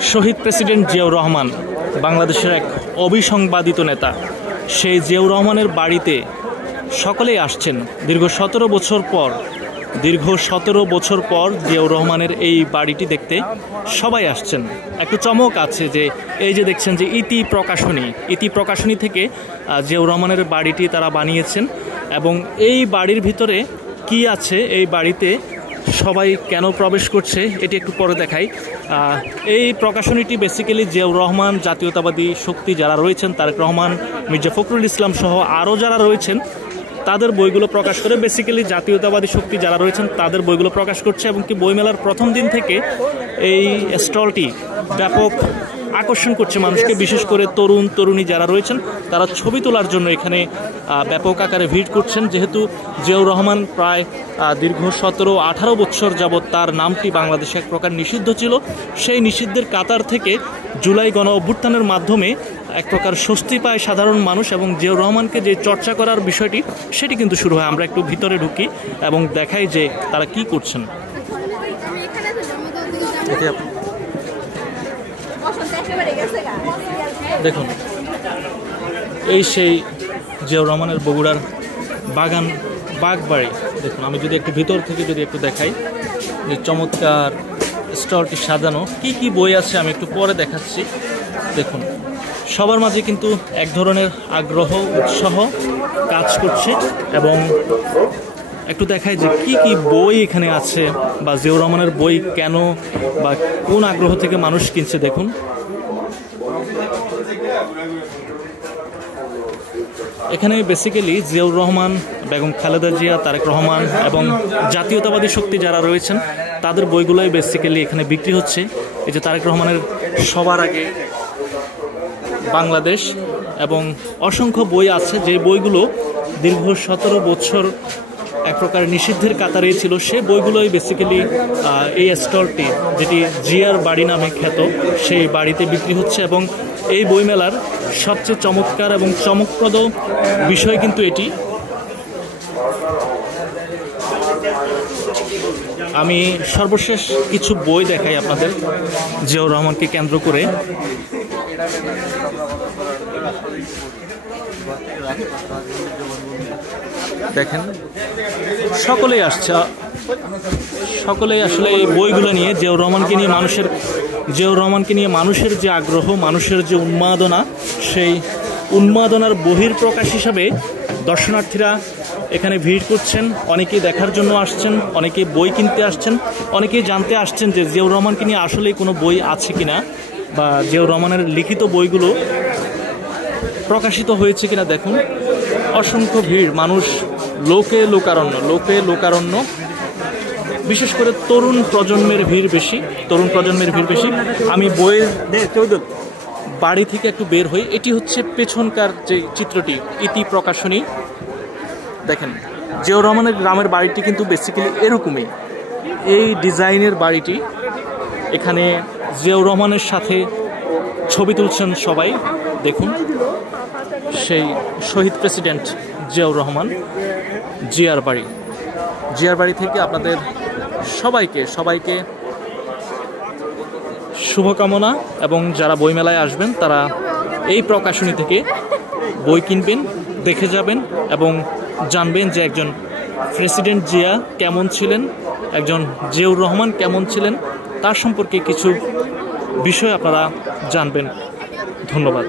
শহীদ president Ziaur Rahman বাংলাদেশের এক অবিসংবাদিত নেতা। সেই জিয়াউর রহমানের বাড়িতে সকলেই আসছেন দীর্ঘ 17 বছর পর জিয়াউর রহমানের এই বাড়িটি দেখতে সবাই আসছেন। একটু চমক আছে যে এই যে দেখছেন যে ইতি প্রকাশনী থেকে জিয়াউর রহমানের বাড়িটি তারা বানিয়েছেন এবং এই বাড়ির ভিতরে কি আছে, এই বাড়িতে সবাই কেন প্রবেশ করছে এটি একটু পরে দেখাই। এই প্রকাশনীটি বেসিক্যালি জিয়াউর রহমান, জাতীয়তাবাদী শক্তি যারা রয়েছেন, তারেক রহমান, মির্জা ফখরুল ইসলাম সহ আরও যারা রয়েছেন তাদের বইগুলো প্রকাশ করে, বেসিক্যালি জাতীয়তাবাদী শক্তি যারা রয়েছেন তাদের বইগুলো প্রকাশ করছে। এবং কি বইমেলার প্রথম দিন থেকে এই স্টলটি ব্যাপক আকর্ষণ করছে মানুষকে, বিশেষ করে তরুণী যারা রয়েছেন তারা ছবি তোলার জন্য এখানে ব্যাপক আকারে ভিড় করছেন। যেহেতু জিয়াউর রহমান প্রায় দীর্ঘ 17-18 বছর যাবৎ তার নামটি বাংলাদেশে এক প্রকার নিষিদ্ধ ছিল, সেই নিষিদ্ধের কাতার থেকে জুলাই গণ অভ্যুত্থানের মাধ্যমে এক প্রকার স্বস্তি পায় সাধারণ মানুষ এবং জিয়াউর রহমানকে যে চর্চা করার বিষয়টি সেটি কিন্তু শুরু হয়। আমরা একটু ভিতরে ঢুকি এবং দেখাই যে তারা কি করছেন। দেখুন, এই সেই জিয়াউর রহমানের বগুড়ার বাগবাড়ি। দেখুন, আমি যদি একটু ভিতর থেকে যদি একটু দেখাই, যে চমৎকার স্টলটি সাজানো, কি কি বই আছে আমি একটু পরে দেখাচ্ছি। দেখুন, সবার মাঝে কিন্তু এক ধরনের আগ্রহ, উৎসাহ কাজ করছে এবং একটু দেখাই যে কি কি বই এখানে আছে বা জিয়াউর রহমানের বই কেন বা কোন আগ্রহ থেকে মানুষ কিনছে। দেখুন, এখানে বেসিক্যালি জিয়াউর রহমান, বেগম খালেদা জিয়া, তারেক রহমান এবং জাতীয়তাবাদী শক্তি যারা রয়েছেন তাদের বইগুলোই বেসিক্যালি এখানে বিক্রি হচ্ছে। এই যে তারেক রহমানের সবার আগে বাংলাদেশ এবং অসংখ্য বই আছে, যে বইগুলো দীর্ঘ 17 বছর এক প্রকার নিষিদ্ধের কাতারে ছিল, সে বইগুলোই বেসিক্যালি এই স্টলটি, যেটি জিয়ার বাড়ি নামে খ্যাত, সেই বাড়িতে বিক্রি হচ্ছে। এবং এই বইমেলার সবচেয়ে চমৎকার এবং চমকপ্রদ বিষয় কিন্তু এটি। আমি সর্বশেষ কিছু বই দেখাই আপনাদের জিয়াউর রহমানকে কেন্দ্র করে। দেখেন, সকলেই আসছে, সকলেই আসলে এই বইগুলো নিয়ে জিয়াউর রহমানকে নিয়ে মানুষের যে আগ্রহ, মানুষের যে উন্মাদনা, সেই উন্মাদনার বহিঃপ্রকাশ হিসাবে দর্শনার্থীরা এখানে ভিড় করছেন। অনেকেই দেখার জন্য আসছেন, অনেকেই বই কিনতে আসছেন, অনেকেই জানতে আসছেন যে জিয়াউর রহমানকে নিয়ে আসলেই কোনো বই আছে কিনা বা জিয়াউর রহমানের লিখিত বইগুলো প্রকাশিত হয়েছে কিনা। দেখুন, অসংখ্য ভিড়, মানুষ, লোকে লোকারণ্য। বিশেষ করে তরুণ প্রজন্মের ভিড় বেশি। আমি বইয়ের বাড়ি থেকে একটু বের হই। এটি হচ্ছে পেছনকার যে চিত্রটি, ইতি প্রকাশনী। দেখেন, জিয়াউর রহমানের গ্রামের বাড়িটি কিন্তু বেসিক্যালি এরকমই, এই ডিজাইনের বাড়িটি। এখানে জিয়াউর রহমানের সাথে ছবি তুলছেন সবাই। দেখুন, সেই শহীদ প্রেসিডেন্ট জিয়াউর রহমান জিয়ার বাড়ি থেকে আপনাদের সবাইকে শুভকামনা। এবং যারা বইমেলায় আসবেন তারা এই প্রকাশনী থেকে বই কিনবেন, দেখে যাবেন এবং জানবেন যে একজন প্রেসিডেন্ট জিয়া কেমন ছিলেন, একজন জিয়াউর রহমান কেমন ছিলেন, তার সম্পর্কে কিছু বিষয় আপনারা জানবেন। ধন্যবাদ।